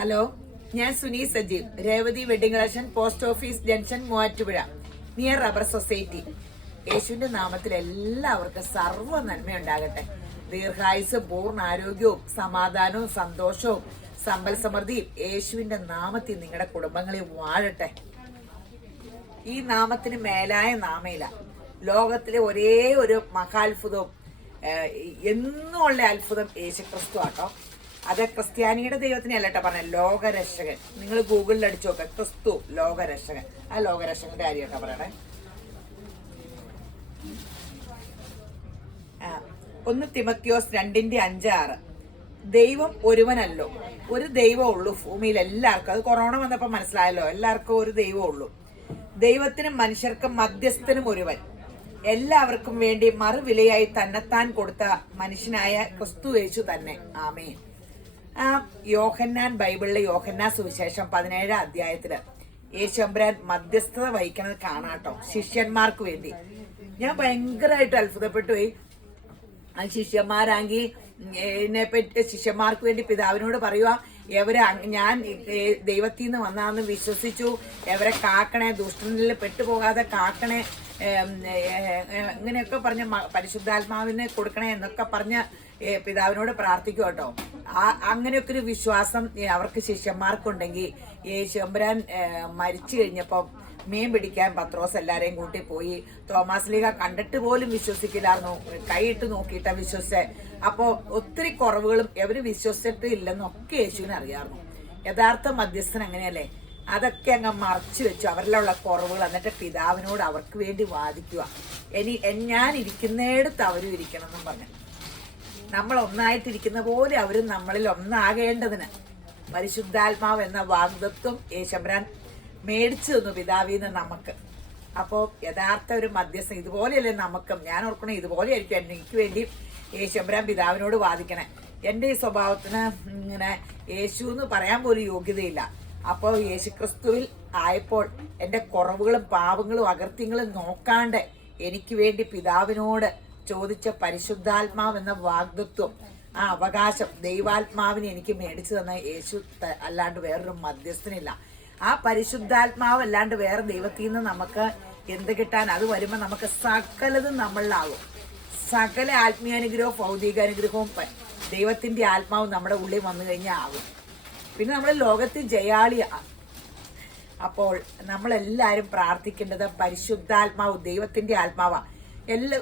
Hello, ഞാൻ Suni Sajeev, Revathi wedding collection, post office junction, Muvattupuzha, near rubber society. യേശുവിന്റെ നാമത്തിൽ എല്ലാവർക്കും സർവ്വ നന്മയുണ്ടാകട്ടെ. ദീർഘായുസ്, പൂർണ്ണ ആരോഗ്യവും സമാധാനവും സന്തോഷവും സമ്പൽ സമൃദ്ധിയും യേശുവിന്റെ നാമത്തിൽ നിങ്ങളുടെ കുടുംബങ്ങളിൽ വാഴട്ടെ. ഈ നാമത്തിന് മേലായ നാമയില്ല. ലോകത്തിലെ ഒരേ ഒരു മഹാത്ഭുതവും എന്നുമുള്ള അത്ഭുതം യേശുക്രിസ്തു ആട്ടോ. അത് ക്രിസ്ത്യാനിയുടെ ദൈവത്തിനെ അല്ലട്ടോ പറഞ്ഞ, ലോകരക്ഷകൻ. നിങ്ങൾ ഗൂഗിളിൽ അടിച്ചു നോക്ക, ക്രിസ്തു ലോകരക്ഷകൻ. ആ ലോകരക്ഷകന്റെ കാര്യം കേട്ടോ പറയണേ. 1 തിമോത്തിയോസ് 2:5-6. ദൈവം ഒരുവനല്ലോ, ഒരു ദൈവം ഉള്ളൂ ഭൂമിയിൽ എല്ലാവർക്കും. അത് കൊറോണ വന്നപ്പോൾ മനസ്സിലായല്ലോ, എല്ലാവർക്കും ഒരു ദൈവം ഉള്ളൂ. ദൈവത്തിനും മനുഷ്യർക്കും മധ്യസ്ഥനും ഒരുവൻ, എല്ലാവർക്കും വേണ്ടി മറുവിലയായി തന്നെത്താൻ കൊടുത്ത മനുഷ്യനായ ക്രിസ്തു യേശു തന്നെ. ആമേൻ. യോഹന്നാൻ ബൈബിളിലെ യോഹന്നാൻ സുവിശേഷം 17 അധ്യായത്തില് യേശുമ്പരാൻ മധ്യസ്ഥത വഹിക്കണത് കാണാട്ടോ, ശിഷ്യന്മാർക്ക് വേണ്ടി. ഞാൻ ഭയങ്കരമായിട്ട് അത്ഭുതപ്പെട്ടു പോയി. ആ ശിഷ്യന്മാരാങ്കിൽ എന്നെപ്പറ്റി ശിഷ്യന്മാർക്ക് വേണ്ടി പിതാവിനോട് പറയുക, എവരെ ഞാൻ ദൈവത്തിൽ നിന്ന് വന്നാന്ന് വിശ്വസിച്ചു, എവരെ കാക്കണേ, ദുഷ്ടനിൽ പെട്ടുപോകാതെ കാക്കണേ, ഇങ്ങനെയൊക്കെ പറഞ്ഞ് പരിശുദ്ധാത്മാവിനെ കൊടുക്കണേ എന്നൊക്കെ പറഞ്ഞ് പിതാവിനോട് പ്രാർത്ഥിക്കും കേട്ടോ. അങ്ങനെയൊക്കെ ഒരു വിശ്വാസം അവർക്ക് ശിഷ്യന്മാർക്കുണ്ടെങ്കിൽ യേശുമ്പരാൻ മരിച്ചു കഴിഞ്ഞപ്പം മീൻ പിടിക്കാൻ പത്രോസ് എല്ലാരെയും കൂട്ടി പോയി. തോമാസ് ലീഗ കണ്ടിട്ട് പോലും വിശ്വസിക്കില്ലായിരുന്നു, കൈയിട്ട് നോക്കിയിട്ടാ വിശ്വസിച്ചേ. അപ്പോ ഒത്തിരി കുറവുകളും എവര് വിശ്വസിച്ചിട്ട് ഇല്ലെന്നൊക്കെ യേശുവിനെ അറിയാമായിരുന്നു. യഥാർത്ഥ മധ്യസ്ഥൻ അങ്ങനെയല്ലേ, അതൊക്കെ അങ്ങ് മറച്ചു വെച്ചു അവരിലുള്ള കുറവുകൾ. എന്നിട്ട് പിതാവിനോട് അവർക്ക് വേണ്ടി വാദിക്കുക. ഞാൻ ഇരിക്കുന്നിടത്ത് അവരും ഇരിക്കണം എന്നും പറഞ്ഞു. നമ്മൾ ഒന്നായിട്ടിരിക്കുന്ന പോലെ അവരും നമ്മളിൽ ഒന്നാകേണ്ടതിന് പരിശുദ്ധാത്മാവ് എന്ന വാഗ്ദത്വം യേശുമ്പരാൻ മേടിച്ചു തന്നു പിതാവിന്ന് നമുക്ക്. അപ്പോൾ യഥാർത്ഥ ഒരു മധ്യസ്ഥൻ ഇതുപോലെയല്ലേ നമുക്കും. ഞാൻ ഓർക്കണേ, ഇതുപോലെ ആയിരിക്കും എനിക്ക് വേണ്ടി യേശുമ്പരാൻ പിതാവിനോട് വാദിക്കണേ. എൻ്റെ ഈ സ്വഭാവത്തിന് ഇങ്ങനെ യേശു എന്ന് പറയാൻ പോലും യോഗ്യതയില്ല. അപ്പോൾ യേശുക്രിസ്തുവിൽ ആയപ്പോൾ എൻ്റെ കുറവുകളും പാവങ്ങളും അകൃത്യങ്ങളും നോക്കാണ്ട് എനിക്ക് വേണ്ടി പിതാവിനോട് ചോദിച്ച പരിശുദ്ധാത്മാവ് എന്ന വാഗ്ദത്വം, ആ അവകാശം ദൈവാത്മാവിനെ എനിക്ക് മേടിച്ചു തന്ന യേശു അല്ലാണ്ട് വേറൊരു മധ്യസ്ഥനില്ല. ആ പരിശുദ്ധാത്മാവ് അല്ലാണ്ട് വേറെ ദൈവത്തിൽ നിന്ന് നമുക്ക് എന്ത് കിട്ടാൻ? അത് വരുമ്പോൾ നമുക്ക് സകലതും നമ്മളിലാകും. സകല ആത്മീയാനുഗ്രഹവും ഭൗതികാനുഗ്രഹവും ദൈവത്തിന്റെ ആത്മാവ് നമ്മുടെ ഉള്ളിൽ വന്നു കഴിഞ്ഞാൽ ആകും. പിന്നെ നമ്മൾ ലോകത്തിൽ ജയാളിയാണ്. അപ്പോൾ നമ്മളെല്ലാവരും പ്രാർത്ഥിക്കേണ്ടത് പരിശുദ്ധാത്മാവ്, ദൈവത്തിന്റെ ആത്മാവാ.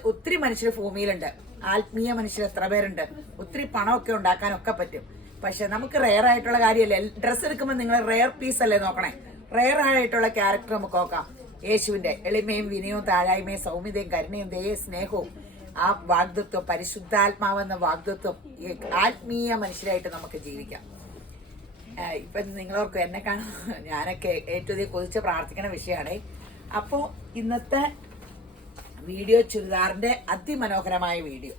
ഒത്തിരി മനുഷ്യർ ഭൂമിയിലുണ്ട്, ആത്മീയ മനുഷ്യർ എത്ര പേരുണ്ട്. ഒത്തിരി പണമൊക്കെ ഉണ്ടാക്കാനൊക്കെ പറ്റും. പക്ഷെ നമുക്ക് റെയർ ആയിട്ടുള്ള കാര്യമല്ലേ. ഡ്രസ്സ് എടുക്കുമ്പോൾ നിങ്ങൾ റെയർ പീസ് അല്ലേ നോക്കണേ. റെയർ ആയിട്ടുള്ള ക്യാരക്ടർ നമുക്ക് നോക്കാം. യേശുവിന്റെ എളിമയും വിനയവും താഴായ്മയും സൗമ്യതയും കരുണയും ദയയും സ്നേഹവും ആ വാഗ്ദത്വം, പരിശുദ്ധാത്മാവെന്ന വാഗ്ദത്വം ആത്മീയ മനുഷ്യരായിട്ട് നമുക്ക് ജീവിക്കാം. ഇപ്പൊ നിങ്ങളോർക്കും എന്നെ കാണാൻ ഞാനൊക്കെ ഏറ്റവും അധികം കൊതിച്ച് പ്രാർത്ഥിക്കുന്ന വിഷയമാണ്. അപ്പോൾ ഇന്നത്തെ വീഡിയോ ചുരിദാറിന്റെ അതിമനോഹരമായ വീഡിയോ.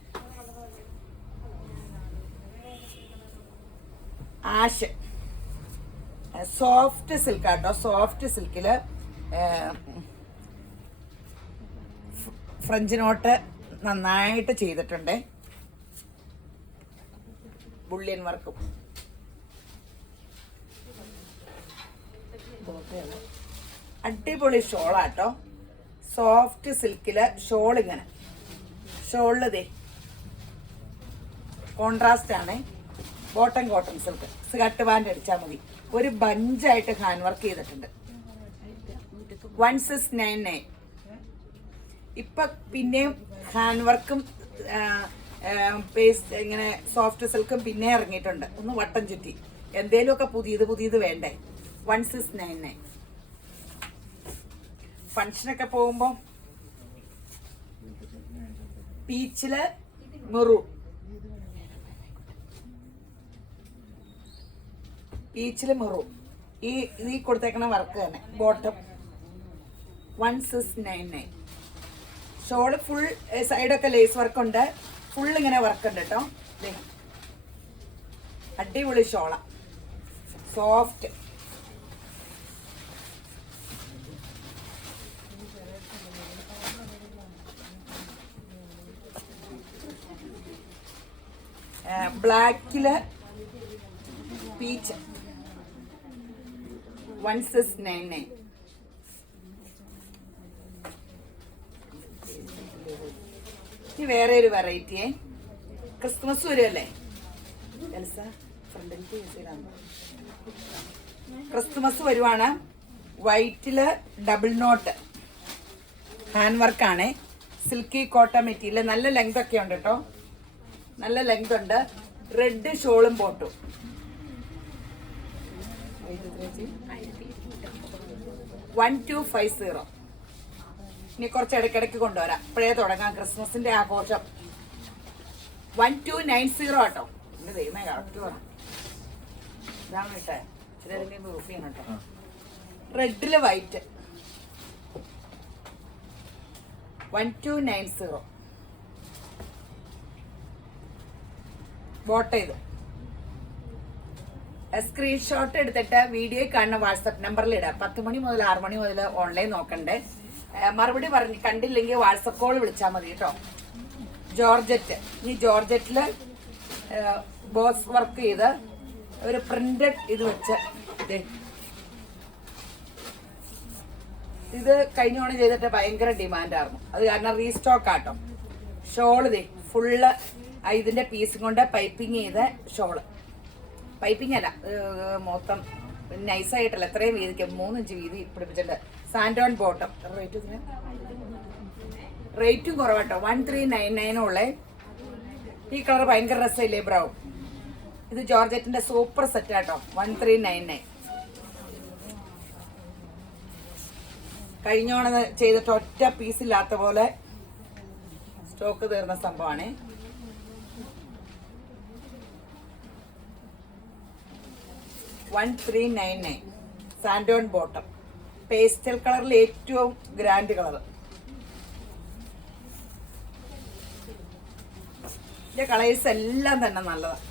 ആഷ് സോഫ്റ്റ് സിൽക്ക് ആട്ടോ. സോഫ്റ്റ് സിൽക്കില് ഫ്രഞ്ച് നോട്ട് നന്നായിട്ട് ചെയ്തിട്ടുണ്ട്. ബുള്ളിയൻ വർക്കും അടിപൊളി ഷോളാട്ടോ. സോഫ്റ്റ് സിൽക്കില് ഷോൾ, ഇങ്ങനെ ഷോളില് കോൺട്രാസ്റ്റ് ആണ്. Bottom cotton silk, skirt band അടിച്ചാൽ മതി. ഒരു ബഞ്ചായിട്ട് ഹാൻഡ് വർക്ക് ചെയ്തിട്ടുണ്ട്. 1699. ഇപ്പൊ പിന്നെയും ഹാൻഡ് വർക്കും പേസ്റ്റ് ഇങ്ങനെ സോഫ്റ്റ് സിൽക്കും പിന്നെ ഇറങ്ങിയിട്ടുണ്ട്. ഒന്ന് വട്ടം ചുറ്റി എന്തേലുമൊക്കെ പുതിയത് വേണ്ടേ. 1699. ഫംഗ്ഷനൊക്കെ പോകുമ്പോ പീച്ചില് മെറൂൺ, ഈ കൊടുത്തേക്കണ വർക്ക് തന്നെ. ബോട്ടം 1699. ഷോള് ഫുൾ സൈഡൊക്കെ ലേസ് വർക്ക് ഉണ്ട്. ഫുൾ ഇങ്ങനെ വർക്ക് ഉണ്ട് കേട്ടോ. അടിപൊളി ഷോള, സോഫ്റ്റ്. ബ്ലാക്കില് പീച്ച് 1699. ഇനി വേറെ ഒരു വെറൈറ്റിയെ ക്രിസ്മസ് വരുമല്ലേ എൽസ ഫ്രണ്ടിലേക്ക് യൂസ് ചെയ്താണ്. ക്രിസ്മസ് വരുവാണ്. വൈറ്റില് ഡബിൾ നോട്ട് ഹാൻഡ് വർക്കാണ്. Silky cotton material. നല്ല ലെങ്ത് ഒക്കെ ഉണ്ട് കേട്ടോ, നല്ല ലെങ്ത് ഉണ്ട്. റെഡ് ഷോളും പോട്ടും. 1250. ഇനി കുറച്ച് ഇടയ്ക്കിടയ്ക്ക് കൊണ്ടുവരാം, ഇപ്പോഴേ തുടങ്ങാം ക്രിസ്മസിന്റെ ആഘോഷം. 1290 കേട്ടോ. ഇന്ന് ദൈവമേ കറക്റ്റ് വേണം. ഇതാണ് കേട്ടെ, ചിലരെങ്കിലും പ്രൂഫ് ചെയ്യണം കേട്ടോ. റെഡില് വൈറ്റ് 1290. ബോട്ട് ചെയ്ത് സ്ക്രീൻഷോട്ട് എടുത്തിട്ട് വീഡിയോ കാണുന്ന വാട്സപ്പ് നമ്പറിൽ ഇടാം. 10 മണി മുതൽ 6 മണി മുതൽ ഓൺലൈൻ നോക്കണ്ടേ. മറുപടി പറഞ്ഞ് കണ്ടില്ലെങ്കിൽ വാട്സപ്പ് കോൾ വിളിച്ചാൽ മതി കേട്ടോ. ജോർജറ്റ്. ഈ ജോർജറ്റില് ബോസ് വർക്ക് ചെയ്ത് ഒരു പ്രിന്റഡ് ഇത് വെച്ച് ഇത് കഴിഞ്ഞ ഓണം ചെയ്തിട്ട് ഭയങ്കര ഡിമാൻഡായിരുന്നു. അത് കാരണം റീസ്റ്റോക്ക് ആട്ടോ. ഷോള് ദേ ഫുള്ള് ഇതിന്റെ പീസും കൊണ്ട് പൈപ്പിംഗ് ചെയ്ത ഷോള്. പൈപ്പിംഗ് അല്ല, മൊത്തം നൈസായിട്ടല്ല, എത്രയും വീതിക്ക് 3 ഇഞ്ച് വീതി പിടിപ്പിച്ചിട്ടുണ്ട്. സാൻഡോൺ ബോട്ടം. റേറ്റും കുറവാട്ടോ. 1399 ഉള്ളേ. ഈ കളർ ഭയങ്കര രസമില്ലേ, ബ്രൗൺ. ഇത് ജോർജറ്റിന്റെ സൂപ്പർ സെറ്റ് ആട്ടോ. 1399. കഴിഞ്ഞോണം ചെയ്തിട്ട് ഒറ്റ പീസില്ലാത്ത പോലെ സ്റ്റോക്ക് തീർന്ന സംഭവമാണ്. $1399. സാൻഡോൺ ബോട്ടം. പേസ്റ്റൽ കളറിൽ ഏറ്റവും ഗ്രാൻഡ് കളർ. ഇതിന്റെ കളേഴ്സ് എല്ലാം തന്നെ നല്ലതാണ്.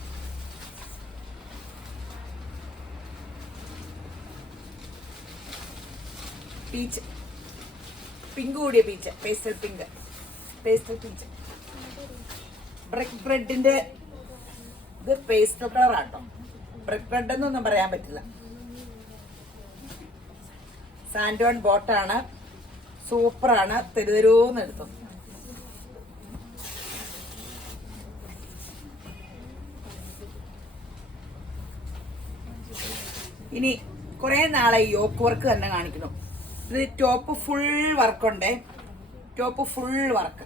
പീച്ച്, പിങ്ക് കൂടിയ peach, pastel pink, pastel peach. Brick ബ്രെഡിന്റെ ഇത് പേസ്റ്റൽ കളർ ആട്ടോ. ബ്രിക്ക് ബ്രെഡ് എന്നൊന്നും പറയാൻ പറ്റില്ല. സാൻഡോൺ ബോട്ടാണ്, സൂപ്പറാണ്. തെരുതെരൂന്ന് എടുത്തു. ഇനി കുറെ നാളെ യോക്ക് വർക്ക് തന്നെ കാണിക്കണം. ഇത് ടോപ്പ് ഫുൾ വർക്കുണ്ടേ, ടോപ്പ് ഫുൾ വർക്ക്.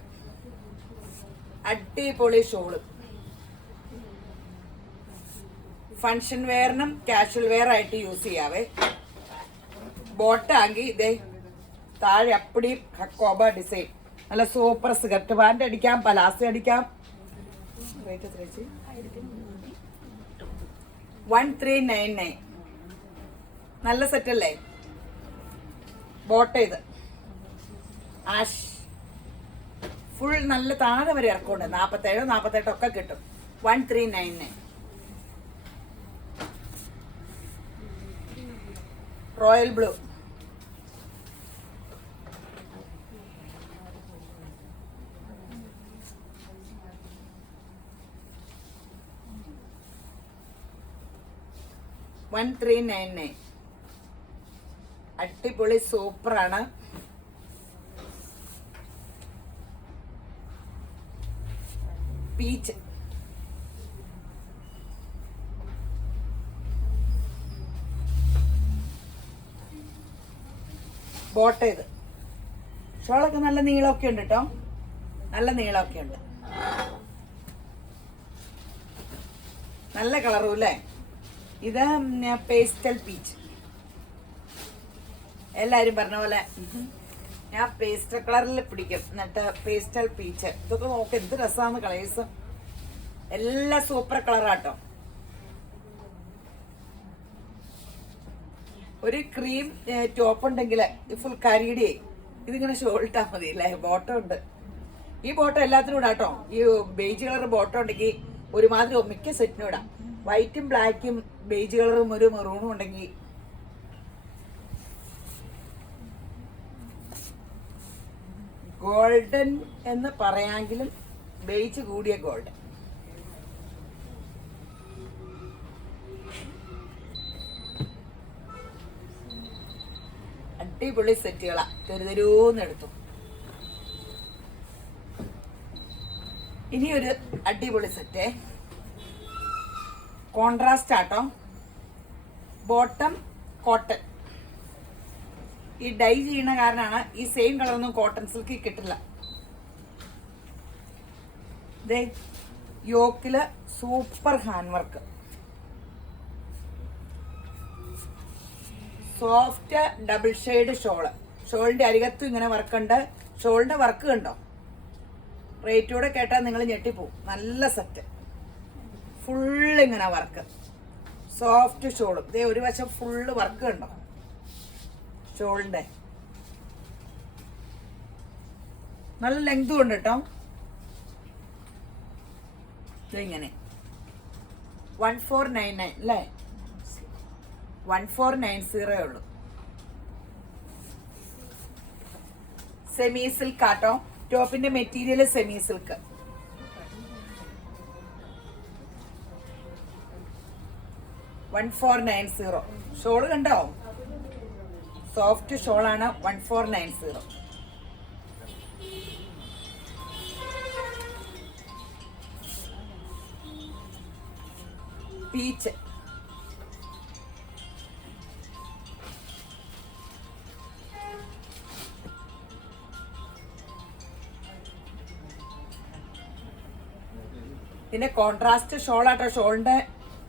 അടിപൊളി ഷോള്. ഫങ്ഷൻ വെയറിനും കാഷ്വൽ വെയർ ആയിട്ട് യൂസ് ചെയ്യാവേ. ബോട്ടാങ്കി ഇതേ താഴെ അപ്പടി ഹക്കോബ ഡിസൈൻ. നല്ല സൂപ്പർ സ്കർട്ട്. പാൻറ് അടിക്കാം, പലാസ അടിക്കാം. 1399. നല്ല സെറ്റ് അല്ലേ. ബോട്ട് ചെയ്ത് ആഷ് ഫുൾ നല്ല താഴെ വരെ ഇറക്കമുണ്ട്. 47, 48 ഒക്കെ കിട്ടും. 1399. Royal blue. $1399. അടിപൊളി സൂപ്പറാണ്. പീച്ച്. ബോട്ട് ചെയ്ത് ഷോളൊക്കെ നല്ല നീളമൊക്കെ ഉണ്ട് കേട്ടോ, നല്ല നീളമൊക്കെ ഉണ്ട്. നല്ല കളറും അല്ലേ. ഇത് പേസ്റ്റൽ പീച്ച്. എല്ലാരും പറഞ്ഞ പോലെ ഞാൻ പേസ്റ്റൽ കളറിൽ പിടിക്കും. എന്നിട്ട് പേസ്റ്റൽ പീച്ച്. ഇതൊക്കെ നോക്ക് എന്ത് രസമാണ് കളേഴ്സ്. എല്ലാം സൂപ്പർ കളറാട്ടോ. ഒരു ക്രീം ടോപ്പ് ഉണ്ടെങ്കിൽ ഫുൾ കരിയുടെ ഇതിങ്ങനെ ഷോൾട്ടാ മതി അല്ലേ. ബോട്ടം ഉണ്ട്. ഈ ബോട്ടം എല്ലാത്തിനും ഇടാം കേട്ടോ. ഈ ബേജ് കളർ ബോട്ടം ഉണ്ടെങ്കിൽ ഒരുമാതിരി മിക്ക സെറ്റിനും ഇടാം. വൈറ്റും ബ്ലാക്കും ബേജ് കളറും ഒരു മെറൂണും ഉണ്ടെങ്കിൽ ഗോൾഡൻ എന്ന് പറയാമെങ്കിലും ബേജ് കൂടിയ ഗോൾഡൻ. അടിപൊളി സെറ്റുകളാ. തെരുതെരൂന്നെടുത്തു. ഇനിയൊരു അടിപൊളി സെറ്റ്, കോൺട്രാസ്റ്റ് ആട്ടോ. Bottom cotton. ഈ ഡൈ ചെയ്യുന്ന കാരണമാണ് ഈ സെയിം കളറൊന്നും കോട്ടൺ സിൽക്ക് കിട്ടില്ല. യോക്കില് super hand work, soft double shade shawl. ഷോളിന്റെ അരികത്തും ഇങ്ങനെ വർക്കുണ്ട്. ഷോളിന്റെ വർക്ക് കണ്ടോ? റേറ്റൂടെ കേട്ടാൽ നിങ്ങൾ ഞെട്ടിപ്പോവും. നല്ല സെറ്റ്, ഫുള്ള് ഇങ്ങനെ വർക്ക്, സോഫ്റ്റ് ഷോളും. ഇതേ ഒരു വശം ഫുള്ള് വർക്ക് കണ്ടോ ഷോളിന്റെ? നല്ല ലെങ്തും ഉണ്ട് കേട്ടോ. ഇങ്ങനെ 1499 അല്ലേ? 1490 ഉള്ളൂ. സെമി സിൽക്ക് ആട്ടോ. ടോപ്പിന്റെ മെറ്റീരിയൽ സെമി സിൽക്ക്. $1490. ഷോള് കണ്ടോ? സോഫ്റ്റ് ഷോളാണ്. 1490. പീച്ച്. പിന്നെ കോൺട്രാസ്റ്റ് ഷോളാട്ടോ. ഷോളിന്റെ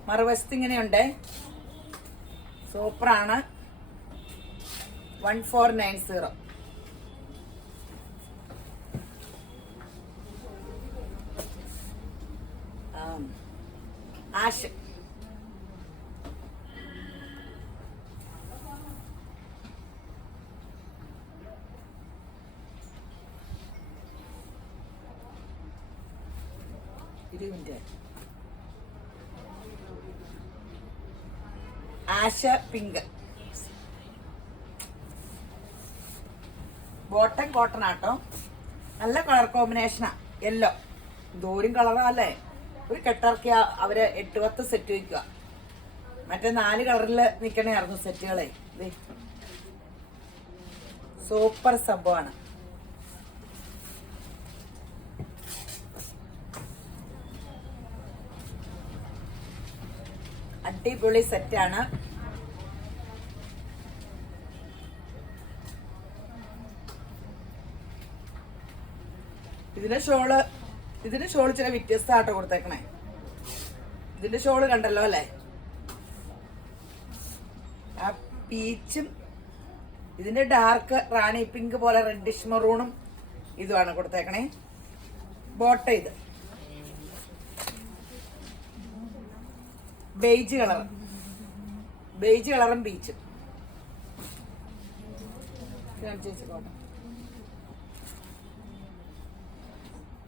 മറുവശത്ത് ഇങ്ങനെയുണ്ട്. സൂപ്പറാണ്. 1490. Ash. Ash pink. Bottom cotton ആട്ടോ. നല്ല കളർ കോമ്പിനേഷനാ. യെല്ലോ ദൂരം കളറാ അല്ലേ? ഒരു കെട്ടിറക്കിയ അവര് 8-10 സെറ്റ് വയ്ക്കുക. മറ്റേ 4 കളറിൽ നിൽക്കണായിരുന്നു സെറ്റുകളെ. സൂപ്പർ സംഭവമാണ്. അടിപൊളി സെറ്റാണ്. ഇതിന്റെ ഷോള് ചില വ്യത്യസ്തമായിട്ട് കൊടുത്തേക്കണേ. ഇതിന്റെ ഷോള് കണ്ടല്ലോ അല്ലേ? ആ പീച്ചും ഇതിന്റെ ഡാർക്ക് റാണി പിങ്ക് പോലെ റെഡിഷ് മെറൂണും ഇതുമാണ് കൊടുത്തേക്കണേ. ബോട്ടം ഇത് ബേജ് കളറും പീച്ചും.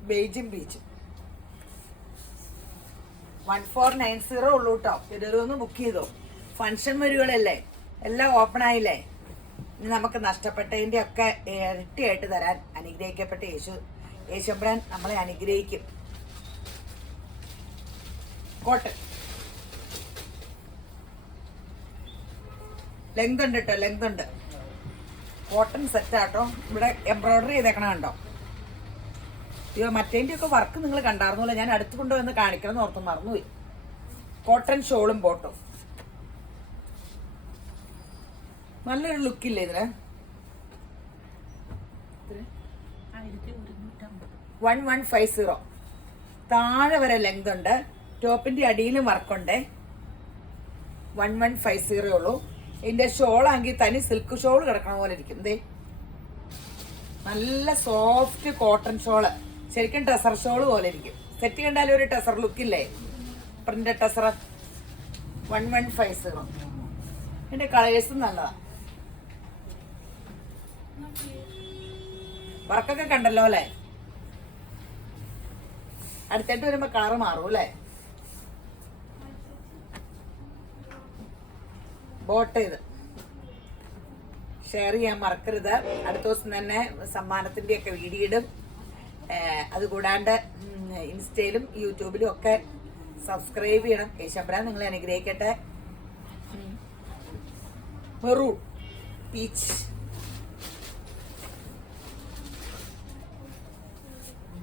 ബേജും ബീച്ചും. 1490 ഉള്ളൂ കേട്ടോ. ഇതൊന്ന് ബുക്ക് ചെയ്തോ. ഫംഗ്ഷൻ വരികളല്ലേ, എല്ലാം ഓപ്പൺ ആയില്ലേ. ഇനി നമുക്ക് നഷ്ടപ്പെട്ടതിന്റെ ഒക്കെ ഇരട്ടിയായിട്ട് തരാൻ അനുഗ്രഹിക്കപ്പെട്ട യേശുബ്രാൻ നമ്മളെ അനുഗ്രഹിക്കും. കോട്ടൺ ലെങ്ത് ഉണ്ട് കേട്ടോ. ലെങ്ത് ഉണ്ട്. കോട്ടൺ സെറ്റാട്ടോ. ഇവിടെ എംബ്രോയിഡറി ചെയ്തേക്കണ കണ്ടോ? അയ്യോ, മറ്റേൻ്റെ ഒക്കെ വർക്ക് നിങ്ങൾ കണ്ടായിരുന്നല്ലോ. ഞാൻ അടുത്ത് കൊണ്ടുവന്ന് കാണിക്കണം എന്ന് ഓർത്ത് മറന്നുപോയി. കോട്ടൺ ഷോളും ബോട്ടും. നല്ലൊരു ലുക്കില്ലേ ഇതിന്? 1150. താഴെ വരെ ലെങ്ത് ഉണ്ട്. ടോപ്പിന്റെ അടിയിലും വർക്കുണ്ട്. 1150 ഉള്ളൂ. ഇതിന്റെ ഷോളാണെങ്കിൽ തനി സിൽക്ക് ഷോൾ കിടക്കണ പോലെ ഇരിക്കും. എന്തേ നല്ല സോഫ്റ്റ് കോട്ടൺ ഷോള്. ശരിക്കും ടെസർ ഷോള് പോലെ ഇരിക്കും. സെറ്റ് കണ്ടാലും ഒരു ടെസർ ലുക്കില്ലേ? പ്രിന്റ് ടെസർ. 1150. ഇതിന്റെ കളേഴ്സും നല്ലതാ. വർക്കൊക്കെ കണ്ടല്ലോ അല്ലേ? അടുത്തായിട്ട് വരുമ്പോ കളറ് മാറും അല്ലേ? ബോട്ട് ഇത് ഷെയർ ചെയ്യാൻ മറക്കരുത്. അടുത്ത ദിവസം തന്നെ സമ്മാനത്തിന്റെ ഒക്കെ വീഡിയോ ഇടും. അതുകൂടാണ്ട് ഇൻസ്റ്റയിലും യൂട്യൂബിലും ഒക്കെ സബ്സ്ക്രൈബ് ചെയ്യണം. യേശുബ്രാൻ നിങ്ങളെ അനുഗ്രഹിക്കട്ടെ. മെറൂൺ പീച്ച്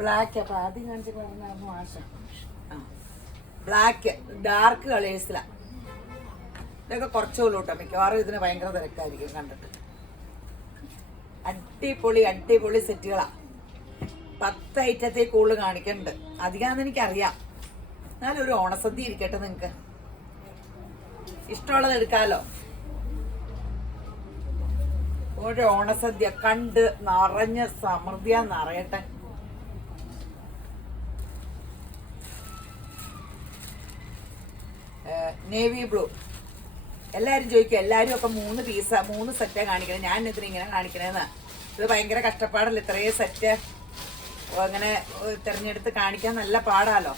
ബ്ലാക്ക് അപ്പൊ ആദ്യം കാണിച്ച കളറിനായിരുന്നു ആശ. ആ ബ്ലാക്ക് ഡാർക്ക് കളേഴ്സിലാണ്. ഇതൊക്കെ കുറച്ചുള്ളൂ കേട്ടോ, മിക്കവാറും ഇതിന് ഭയങ്കര തിരക്കായിരിക്കും കണ്ടിട്ട്. അടിപൊളി അടിപൊളി സെറ്റുകളാണ്. 10 ഐറ്റത്തെ കൂടുതൽ കാണിക്കുന്നുണ്ട്. അധികമാണെന്ന് എനിക്കറിയാം, എന്നാലും ഒരു ഓണസദ്യ ഇരിക്കട്ടെ. നിങ്ങൾക്ക് ഇഷ്ടമുള്ളത് എടുക്കാമല്ലോ. ഒരു ഓണസദ്യ കണ്ട് നിറഞ്ഞ് സമൃദ്ധിയാ നിറയട്ടെ. Navy blue. എല്ലാവരും ചോദിക്കും, എല്ലാവരും ഒക്കെ 3 സെറ്റാണ് കാണിക്കണേ, ഞാൻ ഇതിന് ഇങ്ങനെ കാണിക്കണേന്ന്. ഇത് ഭയങ്കര കഷ്ടപ്പാടല്ലേ ഇത്രയും സെറ്റ് അങ്ങനെ തിരഞ്ഞെടുത്ത് കാണിക്കാൻ, നല്ല പാടാലോ.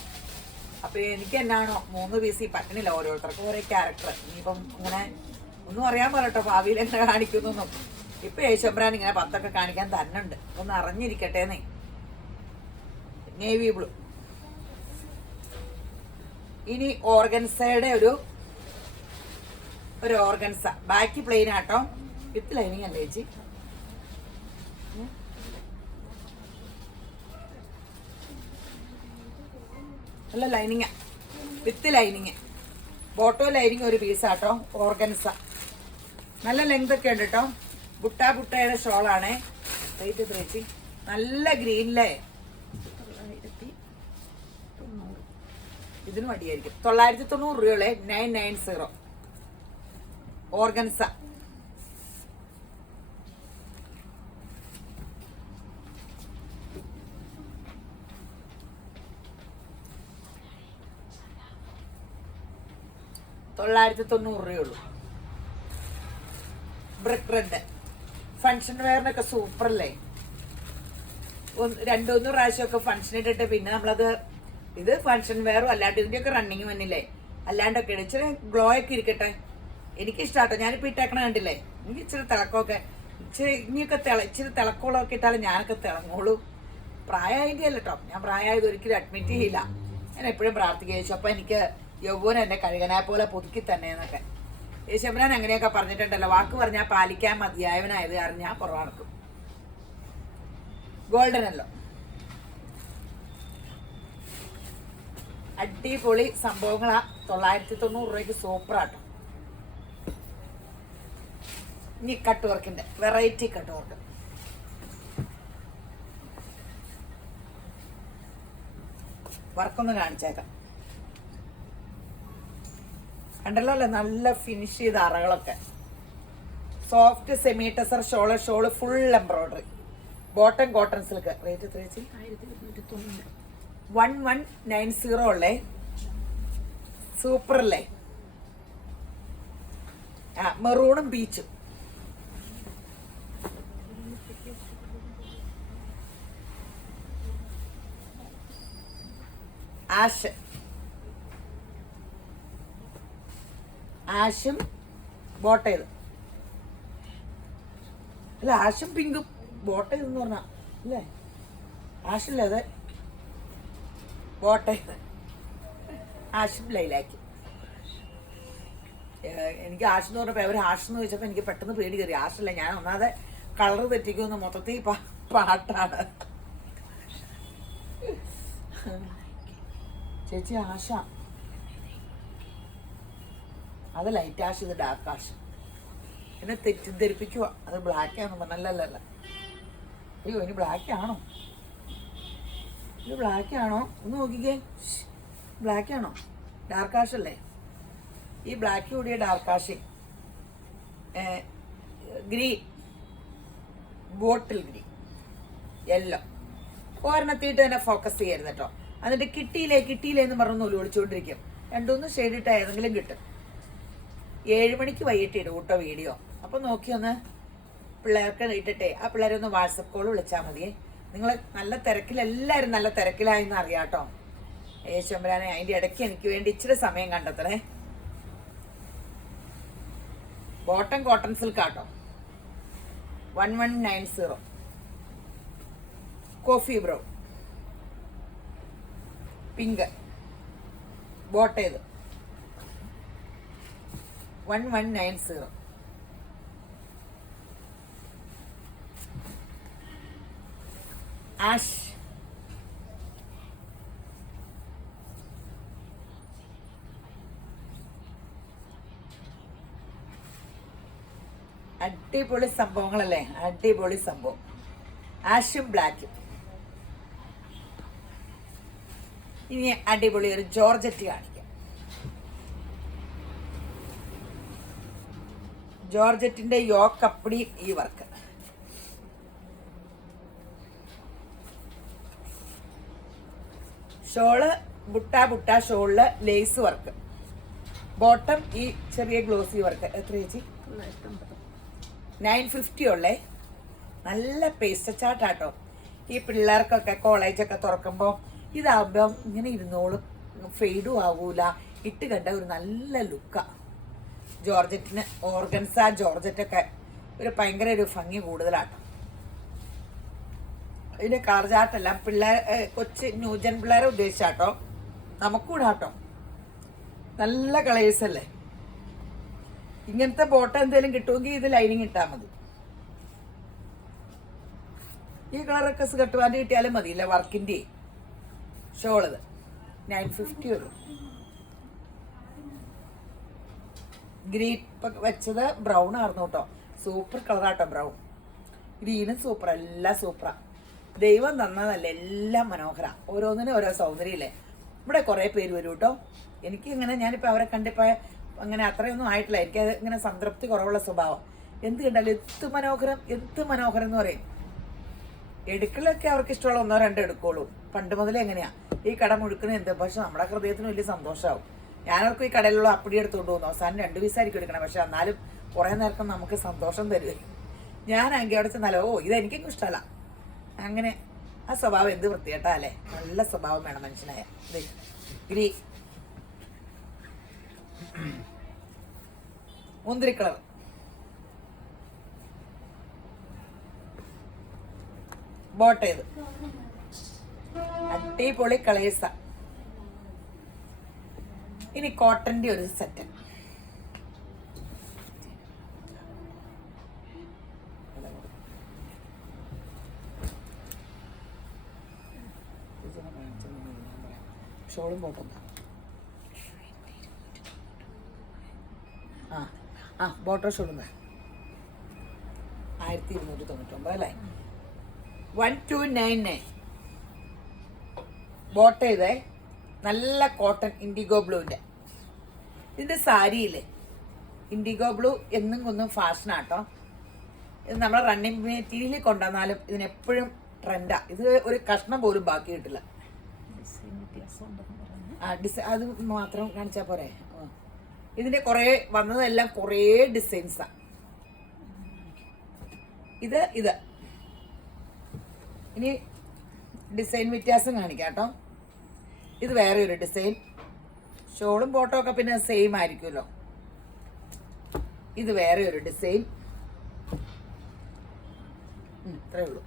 അപ്പൊ എനിക്ക് എന്നാണോ 3 പീസ് പറ്റണില്ല, ഓരോരുത്തർക്കും ഓരോ ക്യാരക്ടർ. ഇനിയിപ്പം ഇങ്ങനെ ഒന്നും അറിയാൻ പറയട്ടോ ഭാവിയിൽ എങ്ങനെ കാണിക്കുന്നൊന്നും. ഇപ്പൊ യേശുബ്രാൻ ഇങ്ങനെ 10 കാണിക്കാൻ തന്നുണ്ട്, ഒന്ന് അറിഞ്ഞിരിക്കട്ടേന്നേ. Navy blue. ഇനി ഓർഗൻസയുടെ ഒരു ഓർഗൻസ, ബാക്കി പ്ലെയിൻ ആട്ടോ, വിത്ത് ലൈനിങ് അല്ലേ ചേച്ചി? അല്ല ലൈനിങ്, വിത്ത് ലൈനിങ്, ബോട്ടോ ലൈനിങ് ഒരു പീസാട്ടോ. ഓർഗൻസ നല്ല ലെങ്ത് ഒക്കെ ഉണ്ട് കേട്ടോ. ബുട്ടയുടെ ഷോളാണേ. റേറ്റ് ചേച്ചി നല്ല ഗ്രീനിലെ, ഇതിനും അടിയായിരിക്കും. 990 രൂപയുള്ളേ. 990 ഓർഗൻസ. $990 brick red. ഫങ്ഷൻ വെയറിനൊക്കെ സൂപ്പർ അല്ലേ? 2-3 പ്രാവശ്യമൊക്കെ ഫങ്ഷൻ ഇട്ടിട്ട് പിന്നെ നമ്മളത്, ഇത് ഫങ്ഷൻ വെയറും അല്ലാണ്ട് ഇതിൻ്റെയൊക്കെ റണ്ണിങ് വന്നില്ലേ, അല്ലാണ്ടൊക്കെ ഇച്ചിരി ഗ്ലോ ഒക്കെ ഇരിക്കട്ടെ. എനിക്കിഷ്ടാട്ടോ. ഞാനിപ്പോൾ ഇട്ടേക്കണ കണ്ടില്ലേ, എനിക്ക് ഇച്ചിരി തിളക്കമൊക്കെ, ഇനിയൊക്കെ ഇച്ചിരി തിളക്കമുള്ളതൊക്കെ ഇട്ടാലും ഞാനൊക്കെ തിളങ്ങോളൂ. പ്രായമായെങ്കിൽ അല്ല കേട്ടോ, ഞാൻ പ്രായമായത് ഒരിക്കലും അഡ്മിറ്റ് ചെയ്യില്ല. ഞാൻ എപ്പോഴും പ്രാർത്ഥിക്കുക, യേശു അപ്പം എനിക്ക് യൗവനം എന്നെ കഴുകനെ പോലെ പുതുക്കി തന്നെ എന്നൊക്കെ. യേശുബ്രാൻ അങ്ങനെയൊക്കെ പറഞ്ഞിട്ടുണ്ടല്ലോ, വാക്ക് പറഞ്ഞാൽ പാലിക്കാൻ മതിയായവനായത് കാരണം ഞാൻ കുറവാണക്കും. ഗോൾഡൻ അല്ലോ, അടിപൊളി സംഭവങ്ങളാ. 990 രൂപയ്ക്ക് സൂപ്പറാട്ടോ. ഇനി കട്ട് വർക്കിന്റെ വെറൈറ്റി കട്ട് വർക്ക്. വർക്കൊന്ന് കാണിച്ചേക്കാം. കണ്ടല്ലോ അല്ലേ, നല്ല ഫിനിഷ് ചെയ്ത അറകളൊക്കെ. Soft semi tussar shawl full embroidery, bottom cotton silk. Rate എത്ര? 1190 ഉള്ളേ. സൂപ്പർ അല്ലേ? മെറൂണും പീച്ചും. ആഷും ബോട്ട ചെയ്ത് അല്ല, ആഷും പിങ്കും ബോട്ട ചെയ്തെന്ന് പറഞ്ഞ അല്ലേ? ആഷല്ലേ അത്? ബോട്ട ചെയ്ത് ആഷും ലൈലാക്കി. എനിക്ക് ആഷ് എന്ന് പറഞ്ഞപ്പോൾ അവർ ആഷ് എന്ന് ചോദിച്ചപ്പോൾ എനിക്ക് പെട്ടെന്ന് പേടി കയറി. ആഷല്ല, ഞാൻ ഒന്നാതെ കളർ തെറ്റിക്കുമെന്ന് മൊത്തത്തിൽ പാട്ടാണ്. ചേച്ചി ആഷ, അത് ലൈറ്റ് ആഷ്, ഇത് ഡാർക്ക് ആഷ്. എന്നെ തെറ്റിദ്ധരിപ്പിക്കുക, അത് ബ്ലാക്ക് ആണെന്ന് പറഞ്ഞല്ലല്ല. അയ്യോ, ഇനി ബ്ലാക്ക് ആണോ? ഇത് ബ്ലാക്ക് ആണോ? ഒന്ന് നോക്കിക്കേ. ബ്ലാക്ക് ആണോ? ഡാർക്ക് ആഷ് അല്ലേ? ഈ ബ്ലാക്ക് കൂടിയ dark ash, green, bottle green, yellow. ഒരെണ്ണത്തിയിട്ട് തന്നെ ഫോക്കസ് ചെയ്യരുത് കേട്ടോ. എന്നിട്ട് കിട്ടിയില്ലേ എന്ന് പറഞ്ഞു ഒളിച്ചുകൊണ്ടിരിക്കും. 2-3 ഷെയ്ഡ് ഇട്ട് ഏതെങ്കിലും കിട്ടും. 7 മണിക്ക് വൈകിട്ട് ഇടും കേട്ടോ വീഡിയോ. അപ്പം നോക്കിയൊന്ന് പിള്ളേർക്ക് ഇട്ടിട്ടേ ആ പിള്ളേരൊന്ന് വാട്സപ്പ് കോൾ വിളിച്ചാൽ മതിയേ. നിങ്ങൾ നല്ല തിരക്കിൽ, എല്ലാവരും നല്ല തിരക്കിലായെന്ന് അറിയാം കേട്ടോ. യേശുമ്പരാനെ അതിൻ്റെ ഇടയ്ക്ക് എനിക്ക് വേണ്ടി ഇച്ചിരി സമയം കണ്ടെത്തണേ. ബോട്ടം കോട്ടൺ സിൽക്ക് ആട്ടോ. 1190. കോഫി ബ്രൗൺ, പിങ്ക്, ബോട്ട ചെയ്ത് 1190. ആഷ് അടിപൊളി സംഭവങ്ങളല്ലേ, അടിപൊളി സംഭവം. ആഷും ബ്ലാക്കും. ഇനി അടിപൊളി ഒരു ജോർജറ്റ് കാണിക്കാം. ജോർജറ്റിന്റെ യോക്കപ്പടി ഈ വർക്ക്. ഷോള് ബുട്ട ഷോളില് ലേസ് വർക്ക്. ബോട്ടം ഈ ചെറിയ ഗ്ലോസി വർക്ക്. എത്ര ചേച്ചി? 950 ഉള്ളേ. നല്ല പേസ്റ്റ് ചാട്ടാട്ടോ. ഈ പിള്ളേർക്കൊക്കെ കോളേജൊക്കെ തുറക്കുമ്പോൾ ഇതാകുമ്പോൾ ഇങ്ങനെ ഇരുന്നോളും, ഫെയ്ഡും ആവൂല, ഇട്ട് കണ്ട ഒരു നല്ല ലുക്കാ. ജോർജറ്റിന് ഓർഗൻസ ജോർജറ്റൊക്കെ ഒരു ഭയങ്കര ഒരു ഭംഗി കൂടുതലാട്ടോ. ഇതിന്റെ കളർ ചാർട്ടെല്ലാം പിള്ളേർ, കൊച്ചു ന്യൂജൻ പിള്ളേരെ ഉദ്ദേശിച്ചാട്ടോ, നമുക്കൂടെ ആട്ടോ. നല്ല കളേഴ്സ് അല്ലേ. ഇങ്ങനത്തെ ബോട്ടം എന്തെങ്കിലും കിട്ടുമെങ്കിൽ ഇത് ലൈനിങ് ഇട്ടാൽ മതി. ഈ കളറൊക്കെ സ്കർട്ട് കിട്ടിയാലും മതിയില്ല. വർക്കിന്റെ ഷോളത് 950 വരും. ഗ്രീൻ വെച്ചത് ബ്രൗൺ ആയിരുന്നു കേട്ടോ. സൂപ്പർ കളറാട്ടോ ബ്രൗൺ. ഗ്രീനും സൂപ്പർ, എല്ലാം സൂപ്പറാ. ദൈവം തന്നതല്ലേ, എല്ലാം മനോഹര. ഓരോന്നിനും ഓരോ സൗന്ദര്യമില്ലേ. ഇവിടെ കുറേ പേര് വരും കേട്ടോ. എനിക്ക് ഇങ്ങനെ, ഞാനിപ്പോൾ അവരെ കണ്ടിപ്പോൾ അങ്ങനെ അത്രയൊന്നും ആയിട്ടില്ല. എനിക്കത് ഇങ്ങനെ സംതൃപ്തി കുറവുള്ള സ്വഭാവം. എന്ത് കണ്ടാലും എന്ത് മനോഹരം എന്ന് പറയും. എടുക്കലൊക്കെ അവർക്ക് ഇഷ്ടമുള്ള 1-2 എടുക്കുള്ളൂ. പണ്ട് മുതലേ എങ്ങനെയാ ഈ കട മുഴുക്കുന്നത് എന്ത്. പക്ഷെ നമ്മുടെ ഹൃദയത്തിന് വലിയ സന്തോഷമാവും. ഞാനവർക്ക് ഈ കടയിലുള്ള അപ്പടി എടുത്തുകൊണ്ട് പോകുന്നു. അവസാനം 2 പീസായിരിക്കും എടുക്കണം. പക്ഷെ എന്നാലും കുറേ നേരം നമുക്ക് സന്തോഷം തരുക. ഞാനാണെങ്കിൽ അവിടെ ചെന്നാലോ ഇതെനിക്കും ഇഷ്ടമല്ല. അങ്ങനെ ആ സ്വഭാവം എന്ത് വൃത്തികേട്ടാ അല്ലേ. നല്ല സ്വഭാവം വേണം മനുഷ്യനായ. ഗ്രീ മുന്തിരി കളർ. ബോട്ട് ചെയ്ത് അടിപൊളി കളേഴ്സാ. ഇനി കോട്ടന്റെ ഒരു സെറ്റ്. ഷോളും ബോട്ടും. ബോട്ടോ ഷോളും 1299 അല്ലേ. 1299 ബോട്ട് ചെയ്തേ. നല്ല കോട്ടൺ ഇൻഡിഗോ ബ്ലൂവിൻ്റെ. ഇതിൻ്റെ സാരിയില്ലേ ഇൻഡിഗോ ബ്ലൂ എന്നും കൊന്നും ഫാഷനാട്ടോ. ഇത് നമ്മളെ റണ്ണിങ് മെറ്റീരിയലിൽ കൊണ്ടുവന്നാലും ഇതിനെപ്പോഴും ട്രെൻഡാ. ഇത് ഒരു കഷ്ണം പോലും ബാക്കി കിട്ടില്ല. അത് മാത്രം കാണിച്ചാൽ പോരെ. ഇതിന്റെ കുറേ വന്നതെല്ലാം കുറേ ഡിസൈൻസാ. ഇത് ഇനി ഡിസൈൻ വ്യത്യാസം കാണിക്കാം കേട്ടോ. ഇത് വേറെ ഒരു ഡിസൈൻ. ഷോളും ബോട്ടോ ഒക്കെ പിന്നെ സെയിം ആയിരിക്കുമല്ലോ. ഇത് വേറെ ഒരു ഡിസൈൻ. ഇത്രേ ഉള്ളൂ.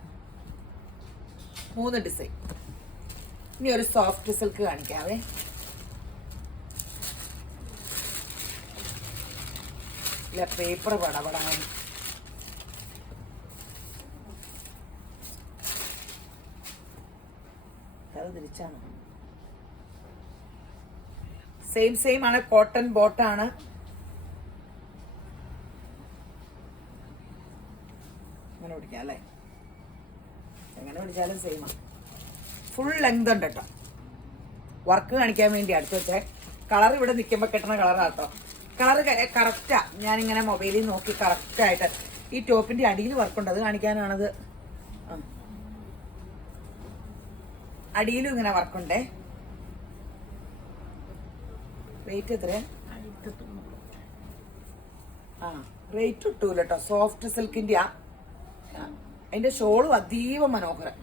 3 ഡിസൈൻ. ഇനി ഒരു സോഫ്റ്റ് സിൽക്ക് കാണിക്കാവേ. ഇല്ല, പേപ്പർ പടപടാൻ. അത് തിരിച്ചാണ്. സെയിം ആണ്. കോട്ടൺ ബോട്ടാണ്. അങ്ങനെ പിടിക്കാം അല്ലേ. എങ്ങനെ പിടിച്ചാലും സെയിമാണ്. ഫുൾ ലെങ്ത് ഉണ്ട് കേട്ടോ. വർക്ക് കാണിക്കാൻ വേണ്ടി അടുത്ത് വെച്ചേ. കളർ ഇവിടെ നിൽക്കുമ്പോൾ കിട്ടുന്ന കളറാട്ടോ. Colour correct. ഞാനിങ്ങനെ മൊബൈലിൽ നോക്കി കറക്റ്റായിട്ട്. ഈ ടോപ്പിന്റെ അടിയിൽ വർക്കുണ്ട്, അത് കാണിക്കാനാണത്. അടിയിലും ഇങ്ങനെ വർക്കുണ്ടേ. റേറ്റ് എത്രയാ? റേറ്റ് കിട്ടൂല കേട്ടോ. സോഫ്റ്റ് സിൽക്കിന്റെ അതിന്റെ ഷോളും അതീവ മനോഹരം.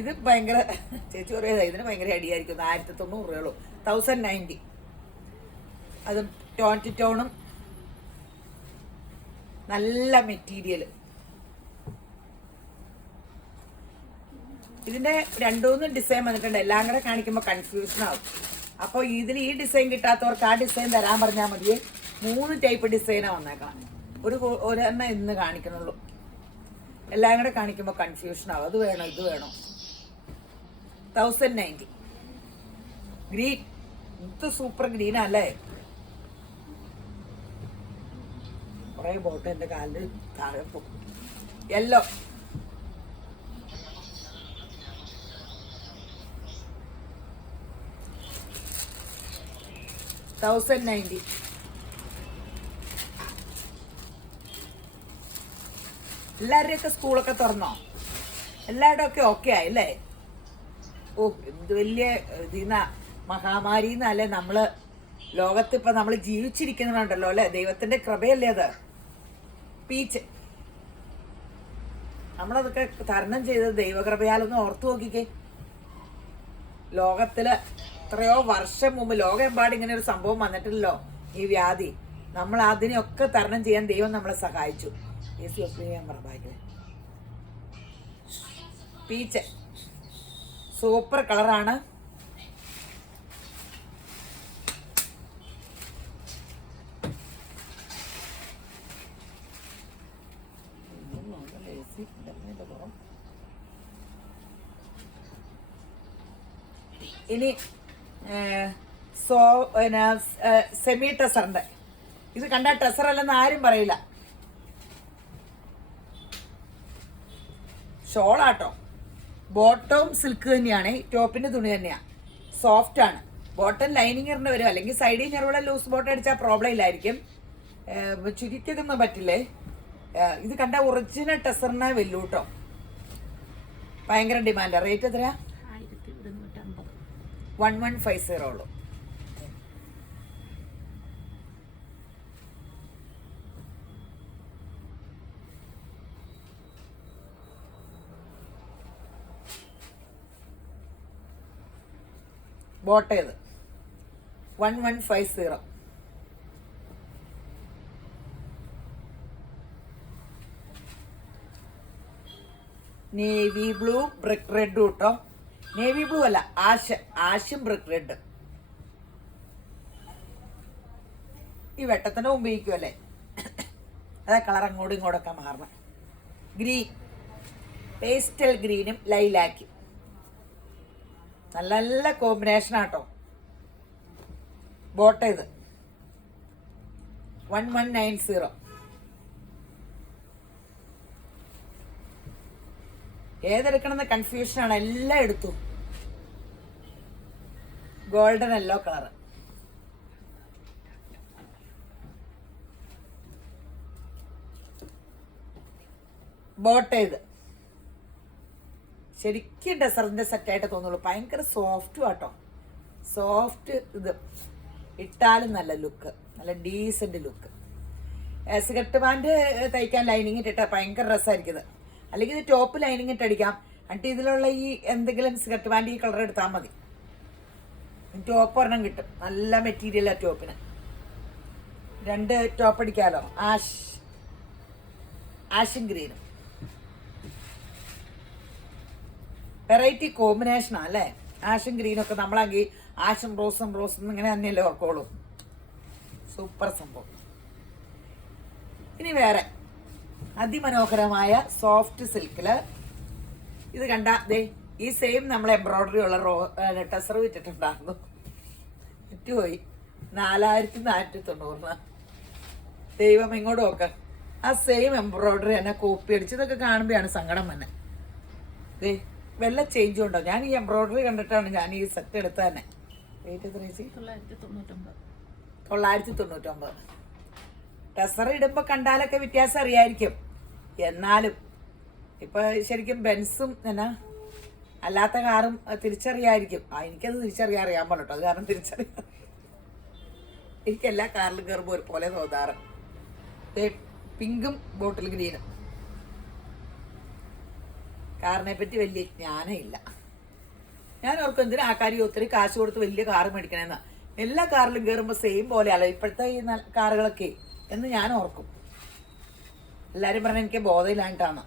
ഇത് ഭയങ്കര, ചേച്ചി പറയുക ഇതിന് ഭയങ്കര അടിയായിരിക്കും. 1900 രൂപയുള്ളൂ. 1090. അതും ടോണും നല്ല മെറ്റീരിയൽ. ഇതിന്റെ 2-3 ഡിസൈൻ വന്നിട്ടുണ്ട്. എല്ലാം കൂടെ കാണിക്കുമ്പോൾ കൺഫ്യൂഷൻ ആവും. അപ്പോൾ ഇതിൽ ഈ ഡിസൈൻ കിട്ടാത്തവർക്ക് ആ ഡിസൈൻ തരാൻ പറഞ്ഞാൽ മതിയേ. 3 ടൈപ്പ് ഡിസൈനാണ് വന്നേക്കാം. ഒരെണ്ണം ഇന്ന് കാണിക്കണുള്ളൂ. എല്ലാം കൂടെ കാണിക്കുമ്പോൾ കൺഫ്യൂഷൻ ആവും. അത് വേണോ ഇത് വേണോ. 1090. ഗ്രീൻ ഇത് സൂപ്പർ ഗ്രീനാ അല്ലേ? കുറെ ബോട്ട് എന്റെ കാലിൽ താഴെ പോകും. യെല്ലോ, 1090. എല്ലാവരുടെയൊക്കെ സ്കൂളൊക്കെ തുറന്നോ? എല്ലാവരുടെ ഒക്കെ ഓക്കെ ആയില്ലേ? ഓ, എന്ത് വലിയ ഇതിന്നാ മഹാമാരിന്നല്ലേ നമ്മള് ലോകത്ത് ഇപ്പൊ നമ്മൾ ജീവിച്ചിരിക്കുന്നുണ്ടല്ലോ അല്ലെ? ദൈവത്തിന്റെ കൃപയല്ലേ അത്. പീച്ച് നമ്മളതൊക്കെ തരണം ചെയ്തത് ദൈവകൃപയാലൊന്ന് ഓർത്തു നോക്കിക്കേ. ലോകത്തില് എത്രയോ വർഷം മുമ്പ് ലോകമെമ്പാട് ഇങ്ങനെ ഒരു സംഭവം വന്നിട്ടില്ലല്ലോ, ഈ വ്യാധി. നമ്മൾ അതിനെയൊക്കെ തരണം ചെയ്യാൻ ദൈവം നമ്മളെ സഹായിച്ചു. പീച്ച് സൂപ്പർ കളറാണ്. ഇനി സെമി ടെസറിന്റെ ഇത് കണ്ട ടെസർ അല്ലെന്ന് ആരും പറയില്ല. ഷോളാട്ടോ. ബോട്ടവും സിൽക്ക് തന്നെയാണ്, ടോപ്പിന്റെ തുണി തന്നെയാണ്, സോഫ്റ്റ് ആണ്. ബോട്ടം ലൈനിങ് ഇറണ്ട് വരും, അല്ലെങ്കിൽ സൈഡിൽ ഞെറുവിടെ ലൂസ് ബോട്ടം അടിച്ചാൽ പ്രോബ്ലം ഇല്ലായിരിക്കും. ചുരുക്കൊന്നും പറ്റില്ലേ. ഇത് കണ്ട ഒറിജിനൽ ടെസറിനെ വെല്ലു കേട്ടോ. ഭയങ്കര ഡിമാൻഡാണ്. റേറ്റ് എത്രയാ? 1150 ഉള്ളൂ. ബോട്ടേത് 1150. നേവി ബ്ലൂ ബ്രിക്ക് റെഡ് കേട്ടോ. നേവി ബ്ലൂ അല്ല, ആഷും ബ്രിക്ക് റെഡ്. ഈ വെട്ടത്തിന്റെ മുമ്പിരിക്കും അല്ലേ? അതാ കളർ അങ്ങോട്ടും ഇങ്ങോട്ടൊക്കെ മാറണം. ഗ്രീൻ, പേസ്റ്റൽ ഗ്രീനും ലൈലാക്കും നല്ല നല്ല കോമ്പിനേഷൻ ആട്ടോ. ബോട്ടേത് 1190. ഏതെടുക്കണമെന്ന് കൺഫ്യൂഷനാണ്, എല്ലാം എടുത്തു. Golden yellow colour. ബോട്ടേത് ശരിക്കും ഡെസറിന്റെ സെറ്റായിട്ട് തോന്നുള്ളൂ. ഭയങ്കര സോഫ്റ്റും ആട്ടോ. സോഫ്റ്റ് ഇത് ഇട്ടാലും നല്ല ലുക്ക്, നല്ല ഡീസന്റ് ലുക്ക്. സിഗരറ്റ് പാൻറ് തയ്ക്കാൻ ലൈനിങ് ഇട്ടിട്ടാൽ ഭയങ്കര രസമായിരിക്കും. അല്ലെങ്കിൽ ഇത് ടോപ്പ് ലൈനിങ് ഇട്ടടിക്കാം. എന്നിട്ട് ഇതിലുള്ള ഈ എന്തെങ്കിലും സിഗരറ്റ് പാൻറ് ഈ കളർ എടുത്താൽ മതി. ടോപ്പ് ഒരെണ്ണം കിട്ടും. നല്ല മെറ്റീരിയലാണ് ടോപ്പിന്. 2 ടോപ്പ് അടിക്കാമല്ലോ. ആഷും ഗ്രീനും വെറൈറ്റി കോമ്പിനേഷനാണ് അല്ലേ? ആഷും ഗ്രീനൊക്കെ നമ്മളാണെങ്കിൽ ആഷും റോസും ഇങ്ങനെ തന്നെയല്ലേ ഓർക്കോളൂ. സൂപ്പർ സംഭവം. ഇനി വേറെ അതിമനോഹരമായ സോഫ്റ്റ് സിൽക്കില് ഇത് കണ്ട ദേ ഈ സെയിം നമ്മൾ എംബ്രോയിഡറി ഉള്ള ടെസർ വിറ്റിട്ടുണ്ടായിരുന്നു. വിറ്റുപോയി 4490. ദൈവം ഇങ്ങോട്ട് നോക്ക. ആ സെയിം എംബ്രോയിഡറി തന്നെ കോപ്പി അടിച്ച് ഇതൊക്കെ കാണുമ്പോഴാണ് സങ്കടം തന്നെ. ദേ വല്ല ചേഞ്ചും ഉണ്ടോ? ഞാൻ ഈ എംബ്രോയിഡറി കണ്ടിട്ടാണ് ഞാൻ ഈ സെറ്റ് എടുത്തത് തന്നെ. റേറ്റ് എത്ര? 999. ടെസർ ഇടുമ്പോൾ കണ്ടാലൊക്കെ വ്യത്യാസം അറിയായിരിക്കും. എന്നാലും ഇപ്പൊ ശരിക്കും ബെൻസും എന്നാ അല്ലാത്ത കാറും തിരിച്ചറിയായിരിക്കും. എനിക്കത് തിരിച്ചറിയാൻ അറിയാൻ പാടിട്ടോ. അത് കാരണം തിരിച്ചറിയാം. എനിക്ക് എല്ലാ കാറിലും കയറുമ്പോൾ ഒരുപോലെ തോന്നാറ്. പിങ്കും ബോട്ടിൽ ഗ്രീനും. കാറിനെ പറ്റി വലിയ ജ്ഞാനം ഇല്ല. ഞാൻ ഓർക്കും എന്തിനാ ആ കാര്യം ഒത്തിരി കാശ് കൊടുത്ത് വലിയ കാറ് മേടിക്കണമെന്ന്. എല്ലാ കാറിലും കയറുമ്പോൾ സെയിം പോലെയല്ലോ ഇപ്പോഴത്തെ ഈ കാറുകളൊക്കെ എന്ന് ഞാൻ ഓർക്കും. എല്ലാവരും പറഞ്ഞ എനിക്ക് ബോധമില്ലാണ്ടാണ്.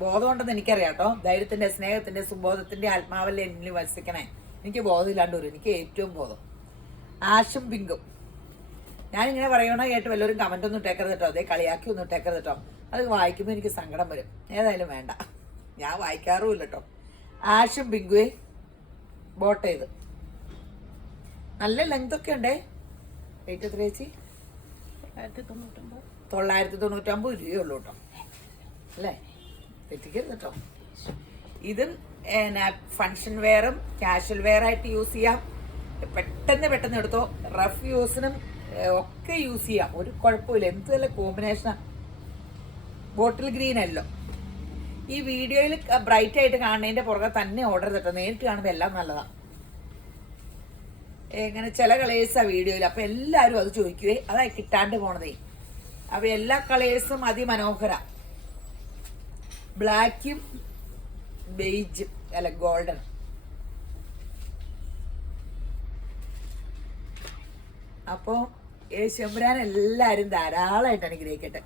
ബോധമുണ്ടെന്ന് എനിക്കറിയാം കേട്ടോ. ധൈര്യത്തിന്റെ, സ്നേഹത്തിന്റെ, സുബോധത്തിന്റെ ആത്മാവല്ലേ എന്നിൽ വസിക്കണേ. എനിക്ക് ബോധമില്ലാണ്ട് വരും. എനിക്ക് ഏറ്റവും ബോധം ആഷും പിങ്കും. ഞാനിങ്ങനെ പറയണ കേട്ട് വല്ലവരും കമന്റ് ഒന്നും ഇട്ടേക്കരുത് കേട്ടോ. അതേ കളിയാക്കി ഒന്നും ഇട്ടേക്കരുത് കേട്ടോ. അത് വായിക്കുമ്പോൾ എനിക്ക് സങ്കടം വരും. ഏതായാലും വേണ്ട, ഞാൻ വായിക്കാറുമില്ല കേട്ടോ. ആഷും പിങ്കുവേ ബോട്ട് ചെയ്ത് നല്ല ലെങ്ത് ഒക്കെ ഉണ്ടേ. റേറ്റ് എത്ര ചേച്ചി? 999 രൂപയുള്ളൂ കേട്ടോ. അല്ലേ, തെറ്റിക്കരുത് കേട്ടോ. ഇതും ഫങ്ഷൻ വെയറും കാഷ്വൽ വെയർ ആയിട്ട് യൂസ് ചെയ്യാം. പെട്ടെന്ന് എടുത്തോ. റഫ് യൂസിനും ഒക്കെ യൂസ് ചെയ്യാം, ഒരു കുഴപ്പമില്ല. എന്ത് നല്ല കോമ്പിനേഷനാണ്. ബോട്ടിൽ ഗ്രീൻ അല്ലോ. ഈ വീഡിയോയിൽ ബ്രൈറ്റ് ആയിട്ട് കാണുന്നതിന്റെ പുറകെ തന്നെ ഓർഡർ ചെയ്തിട്ടോ. നേരിട്ട് കാണുമ്പോൾ എല്ലാം നല്ലതാണ്. എങ്ങനെ ചില കളേഴ്സാണ് വീഡിയോയിൽ, അപ്പം എല്ലാവരും അത് ചോദിക്കുവേ, അതായി കിട്ടാണ്ട് പോണതേ. അപ്പം എല്ലാ കളേഴ്സും അതിമനോഹര. ബ്ലാക്കും ബെയ്ജും അല്ല ഗോൾഡൻ. അപ്പോൾ യേശുമ്പുരാൻ എല്ലാവരും ധാരാളമായിട്ട് അനുഗ്രഹിക്കട്ടെ.